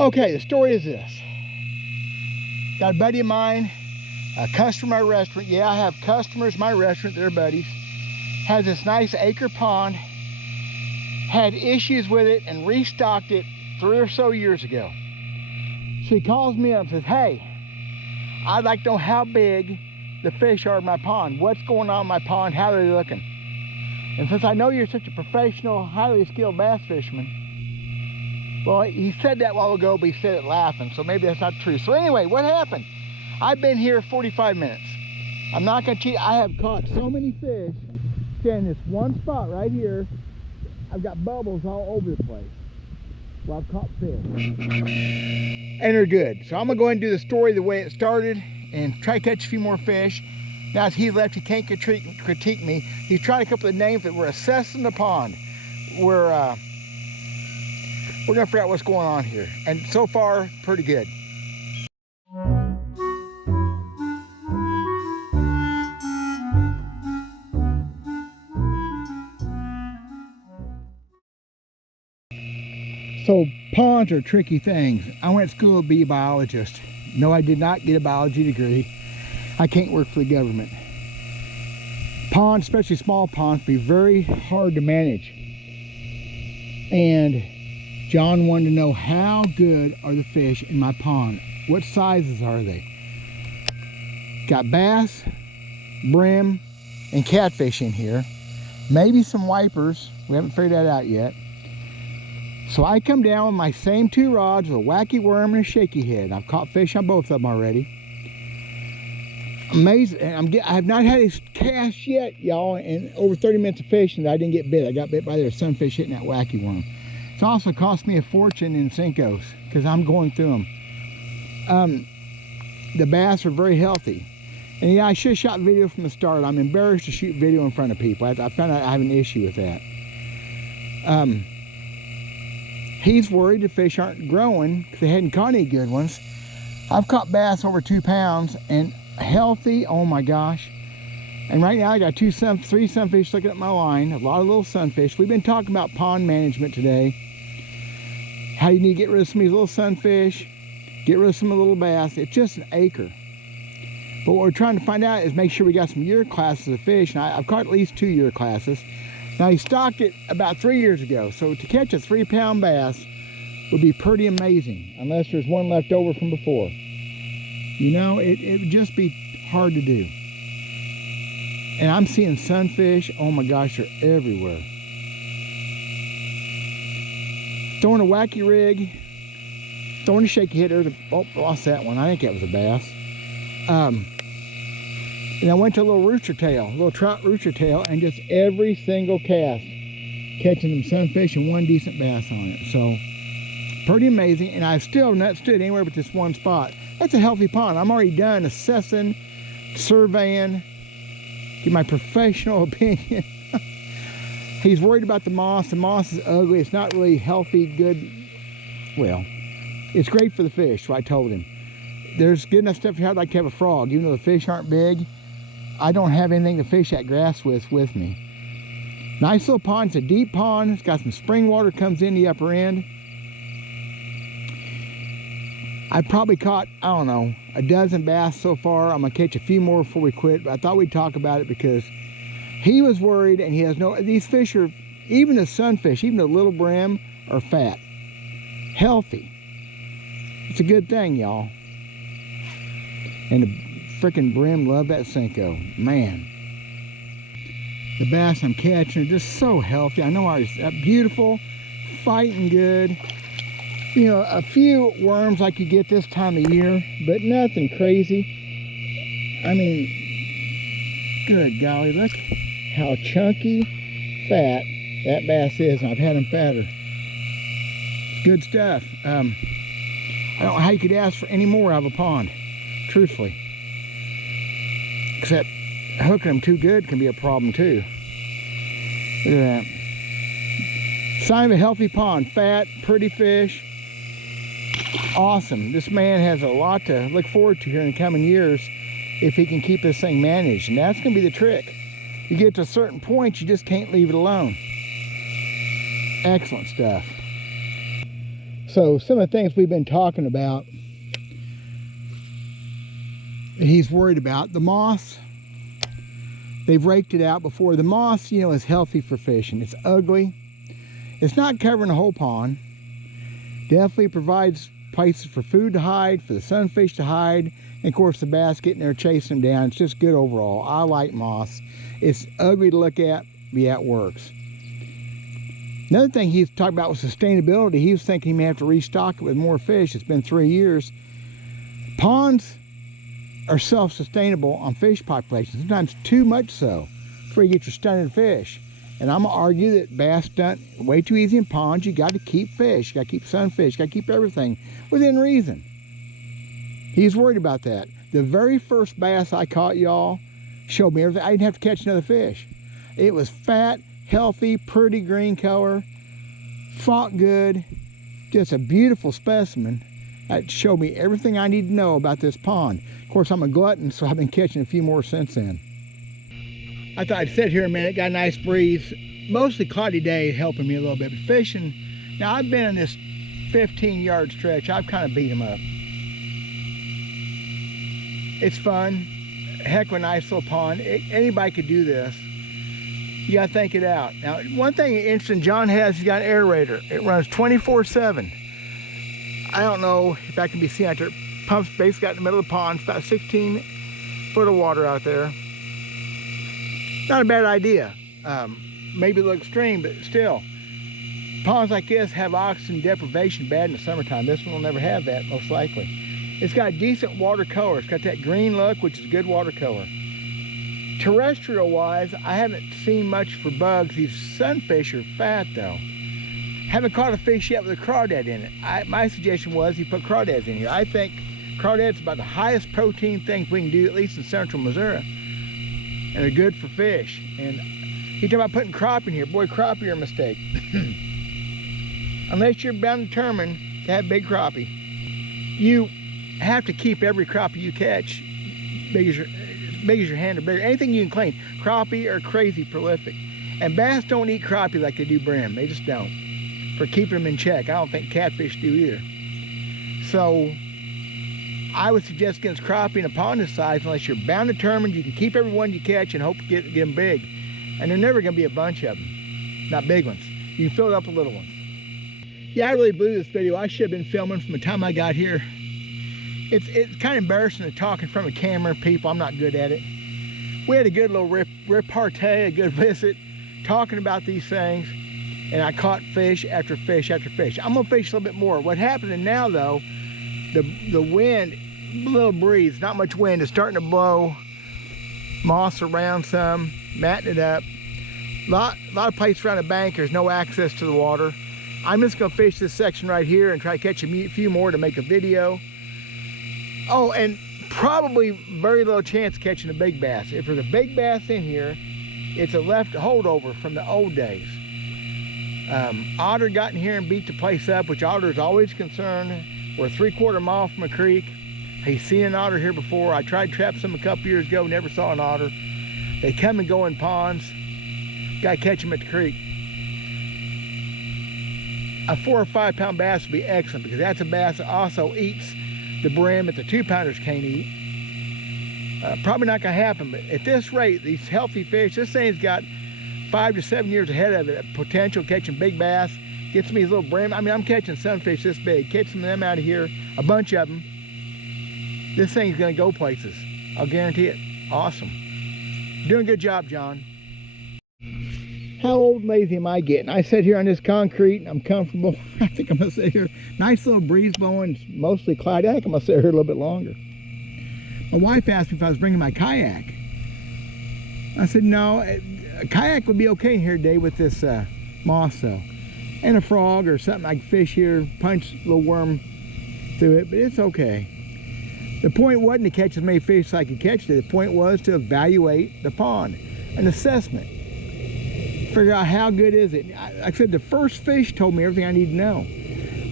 Okay, the story is this. Got a buddy of mine, a customer at my restaurant. Yeah, I have customers in my restaurant, they're buddies. Has this nice acre pond. Had issues with it and restocked it 3 or so years ago. So he calls me up and says, hey, I'd like to know how big the fish are in my pond. What's going on in my pond? How are they looking? And since I know you're such a professional, highly skilled bass fisherman, well, he said that a while ago, but he said it laughing, so maybe that's not true. So anyway, what happened? I've been here 45 minutes. I'm not gonna cheat. I have caught so many fish in this one spot right here. I've got bubbles all over the place. Well, I've caught fish. And they're good. So I'm gonna go ahead and do the story the way it started and try to catch a few more fish. Now as he left, he can't critique me. He tried a couple of names that were assessing the pond. We're gonna figure out what's going on here. And so far, pretty good. So ponds are tricky things. I went to school to be a biologist. No, I did not get a biology degree. I can't work for the government. Ponds, especially small ponds, be very hard to manage. And John wanted to know how good are the fish in my pond? What sizes are they? Got bass, brim, and catfish in here. Maybe some wipers. We haven't figured that out yet. So I come down with my same 2 rods with a wacky worm and a shaky head. I've caught fish on both of them already. Amazing. I have not had a cast yet, y'all, in over 30 minutes of fishing that I didn't get bit. I got bit by their sunfish hitting that wacky worm. It's also cost me a fortune in Senkos because I'm going through them. The bass are very healthy. And yeah, I should have shot video from the start. I'm embarrassed to shoot video in front of people. I found out I have an issue with that. He's worried the fish aren't growing because they hadn't caught any good ones. I've caught bass over 2 pounds and healthy, oh my gosh. And right now I got 3 sunfish looking at my line, a lot of little sunfish. We've been talking about pond management today. How you need to get rid of some of these little sunfish, get rid of some of the little bass. It's just an acre. But what we're trying to find out is make sure we got some year classes of fish. And I've caught at least 2 year classes. Now he stocked it about 3 years ago. So to catch a 3-pound bass would be pretty amazing, unless there's one left over from before. You know, it would just be hard to do. And I'm seeing sunfish, oh my gosh, they're everywhere. Throwing a wacky rig, throwing a shaky head. Oh, lost that one. I think that was a bass. And I went to a little rooster tail, a little trout rooster tail, and just every single cast catching them sunfish and 1 decent bass on it. So pretty amazing. And I've still not stood anywhere but this one spot. That's a healthy pond. I'm already done assessing, surveying, give my professional opinion. He's worried about the moss. The moss is ugly. It's not really healthy, good. Well, it's great for the fish, so I told him. There's good enough stuff here. I'd like to have a frog. Even though the fish aren't big, I don't have anything to fish that grass with me. Nice little pond. It's a deep pond. It's got some spring water comes in the upper end. I probably caught, I don't know, a dozen bass so far. I'm gonna catch a few more before we quit, but I thought we'd talk about it because he was worried, and he has no, these fish are, even the sunfish, even the little brim, are fat, healthy. It's a good thing, y'all. And the freaking brim love that Senko, man. The bass I'm catching are just so healthy. I know ours beautiful, fighting good. You know, a few worms like you get this time of year, but nothing crazy. I mean, good golly, look how chunky, fat that bass is. And I've had them fatter. Good stuff. I don't know how you could ask for any more out of a pond, truthfully. Except hooking them too good can be a problem too. Look at that. Sign of a healthy pond. Fat, pretty fish. Awesome. This man has a lot to look forward to here in the coming years if he can keep this thing managed. And that's going to be the trick. You get to a certain point, you just can't leave it alone. Excellent stuff. So some of the things we've been talking about, he's worried about the moss. They've raked it out before. The moss, you know, is healthy for fishing. It's ugly. It's not covering the whole pond. Definitely provides places for food to hide, for the sunfish to hide, and of course the bass getting there chasing them down. It's just good overall. I like moss. It's ugly to look at, but yeah, it works. Another thing he's talking about was sustainability. He was thinking he may have to restock it with more fish. It's been 3 years. Ponds are self-sustainable on fish populations, sometimes too much so, before you get your stunted fish. And I'm gonna argue that bass stunt way too easy in ponds. You got to keep fish, you got to keep sunfish, you got to keep everything within reason. He's worried about that. The very first bass I caught, y'all, showed me everything. I didn't have to catch another fish. It was fat, healthy, pretty green color, fought good, just a beautiful specimen. That showed me everything I need to know about this pond. Of course, I'm a glutton, so I've been catching a few more since then. I thought I'd sit here a minute, got a nice breeze. Mostly cloudy day helping me a little bit, but fishing, now I've been in this 15-yard stretch. I've kind of beat them up. It's fun. Heck of a nice little pond. Anybody could do this. You gotta think it out. Now, one thing interesting John has, he's got an aerator. It runs 24/7. I don't know if that can be seen out there. Pumps basically out in the middle of the pond. It's about 16 foot of water out there. Not a bad idea. Maybe a little extreme, but still. Ponds like this have oxygen deprivation bad in the summertime. This one will never have that, most likely. It's got decent water color. It's got that green look, which is good water color. Terrestrial wise, I haven't seen much for bugs. These sunfish are fat though. Haven't caught a fish yet with a crawdad in it. My suggestion was he put crawdads in here. I think crawdads about the highest protein things we can do, at least in central Missouri. And they're good for fish. And he talked about putting crappie in here. Boy, crappie are a mistake. Unless you're bound determined to have big crappie. You have to keep every crappie you catch big as your hand or bigger. Anything you can clean. Crappie are crazy prolific. And bass don't eat crappie like they do brim. They just don't. For keeping them in check. I don't think catfish do either. So I would suggest against crappie in a pond this size, unless you're bound determined, you can keep every one you catch and hope to get them big. And they're never gonna be a bunch of them. Not big ones. You can fill it up with little ones. Yeah, I really blew this video. I should have been filming from the time I got here. It's kind of embarrassing to talk in front of camera people. I'm not good at it. We had a good little repartee, a good visit, talking about these things. And I caught fish after fish after fish. I'm gonna fish a little bit more. What happened now though, the wind, a little breeze, not much wind, is starting to blow moss around some, matting it up. A lot of places around the bank, there's no access to the water. I'm just gonna fish this section right here and try to catch a few more to make a video. Oh, and probably very little chance of catching a big bass. If there's a big bass in here, it's a left holdover from the old days. Otter got in here and beat the place up, which Otter is always concerned. We're 3/4 mile from a creek. He's seen an otter here before. I tried to trap some a couple years ago, never saw an otter. They come and go in ponds. Gotta catch them at the creek. A 4 or 5 pound bass would be excellent because that's a bass that also eats the brim that the 2-pounders can't eat. Probably not gonna happen, but at this rate, these healthy fish, this thing's got 5 to 7 years ahead of it, potential catching big bass, gets me these little brim. I mean, I'm catching sunfish this big, catching them out of here, a bunch of them. This thing's gonna go places. I'll guarantee it. Awesome. Doing a good job, John. How old and lazy am I getting? I sit here on this concrete and I'm comfortable. I think I'm gonna sit here. Nice little breeze blowing, it's mostly cloudy. I think I'm gonna sit here a little bit longer. My wife asked me if I was bringing my kayak. I said, no, a kayak would be okay in here today with this moss though. And a frog or something I can fish here, punch a little worm through it, but it's okay. The point wasn't to catch as many fish as I could catch today. The point was to evaluate the pond, an assessment. Figure out how good is it. Like I said, the first fish told me everything I need to know.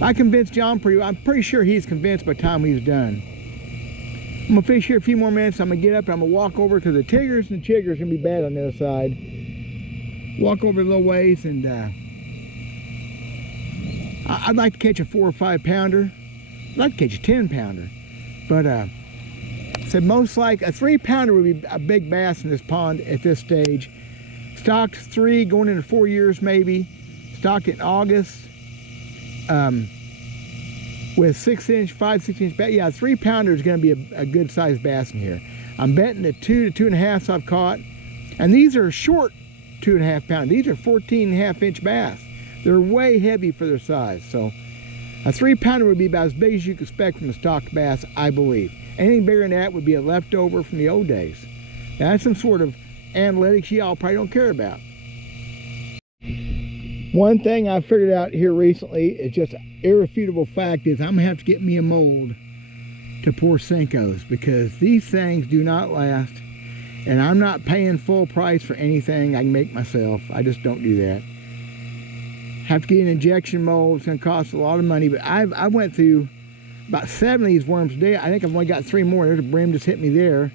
I convinced John I'm pretty sure he's convinced by the time he's done. I'm gonna fish here a few more minutes. I'm gonna get up and I'm gonna walk over to the tiggers, and the chiggers gonna be bad on the other side. Walk over a little ways and I'd like to catch a 4 or 5 pounder. I'd like to catch a 10 pounder. But said most like a 3 pounder would be a big bass in this pond at this stage. Stocked 3 going into 4 years maybe. Stocked in August. With 6-inch, 5-6-inch bass. Yeah, 3 pounder is going to be a good sized bass in here. I'm betting the 2 to 2.5s I've caught. And these are short 2.5 pound. These are 14.5-inch bass. They're way heavy for their size. So a 3 pounder would be about as big as you could expect from a stocked bass, I believe. Anything bigger than that would be a leftover from the old days. Now that's some sort of analytics y'all probably don't care about. One thing I figured out here recently is just an irrefutable fact is I'm gonna have to get me a mold to pour Senkos, because these things do not last, and I'm not paying full price for anything I can make myself. I just don't do that. Have to get an injection mold. It's gonna cost a lot of money, but I went through about 7 of these worms today. I think I've only got 3 more. There's a brim just hit me there.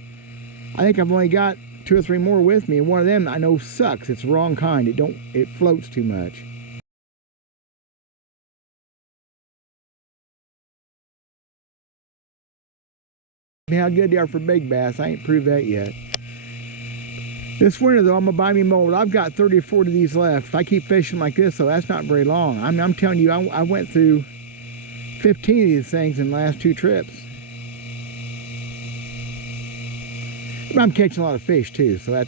I think I've only got 2 or 3 more with me, and one of them I know sucks. It's the wrong kind. It floats too much. How good they are for big bass, I ain't proved that yet. This winter though, I'm gonna buy me mold. I've got 30 or 40 of these left. If I keep fishing like this though, that's not very long. I'm telling you, I went through 15 of these things in the last 2 trips. But I'm catching a lot of fish too, so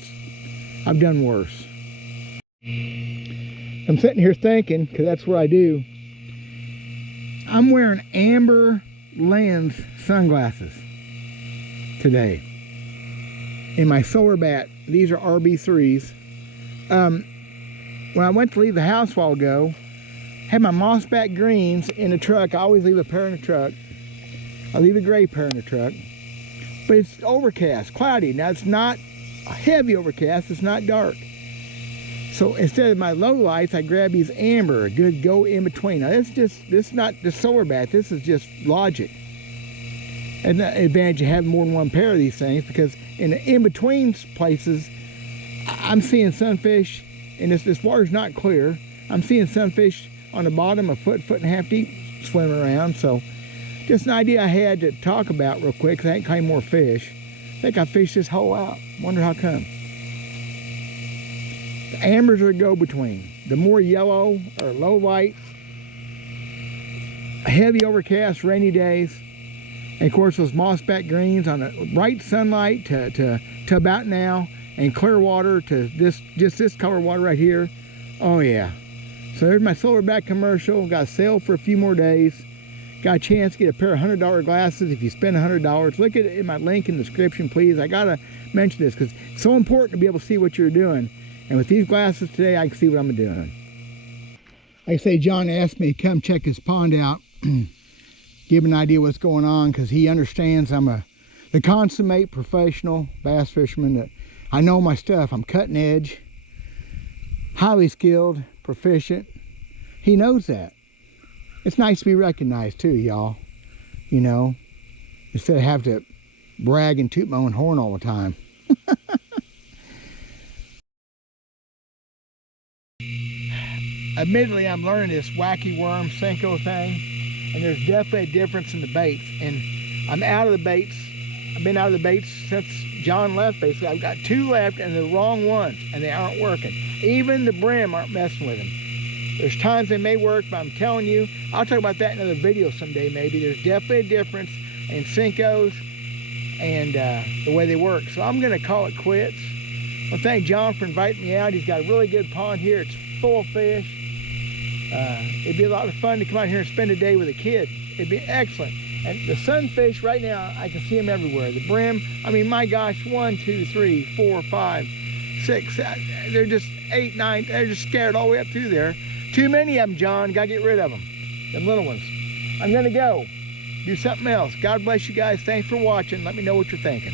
I've done worse. I'm sitting here thinking, because that's what I do. I'm wearing amber lens sunglasses today in my Solar Bat. These are RB3s. When I went to leave the house a while ago, had my Mossback greens in the truck. I always leave a pair in the truck. I leave a gray pair in the truck. But it's overcast, cloudy. Now it's not a heavy overcast, it's not dark. So instead of my low lights, I grab these amber, a good go in between. Now this is not the Solar Bat, this is just logic. And the advantage of having more than one pair of these things, because in the in-between places, I'm seeing sunfish, and this water's not clear. I'm seeing sunfish on the bottom, a foot and a half deep, swimming around. So just an idea I had to talk about real quick, because I ain't caught any more fish. I think I fished this hole out. Wonder how come. The ambers are a go-between. The more yellow or low light, heavy overcast, rainy days. And of course those Mossback greens on the bright sunlight to about now, and clear water to just this color water right here. Oh yeah. So there's my Solar Bat commercial. Got a sale for a few more days. Got a chance to get a pair of $100 glasses if you spend $100. Look at it in my link in the description, please. I gotta mention this because it's so important to be able to see what you're doing. And with these glasses today, I can see what I'm doing. Like I say, John asked me to come check his pond out. Give him an idea what's going on, because he understands I'm the consummate professional bass fisherman. That I know my stuff. I'm cutting edge, highly skilled, proficient. He knows that. It's nice to be recognized too, y'all. You know, instead of having to brag and toot my own horn all the time. Admittedly, I'm learning this wacky worm Senko thing. And there's definitely a difference in the baits. And I'm out of the baits. I've been out of the baits since John left, basically. I've got 2 left, and the wrong ones, and they aren't working. Even the brim aren't messing with them. There's times they may work, but I'm telling you, I'll talk about that in another video someday maybe. There's definitely a difference in Senkos and the way they work. So I'm gonna call it quits. I want to thank John for inviting me out. He's got a really good pond here. It's full of fish. It'd be a lot of fun to come out here and spend a day with a kid. It'd be excellent. And the sunfish right now, I can see them everywhere. The brim, I mean, my gosh, 1, 2, 3, 4, 5, 6. They're just 8, 9. They're just scattered all the way up through there. Too many of them, John. Got to get rid of them. Them little ones. I'm going to go do something else. God bless you guys. Thanks for watching. Let me know what you're thinking.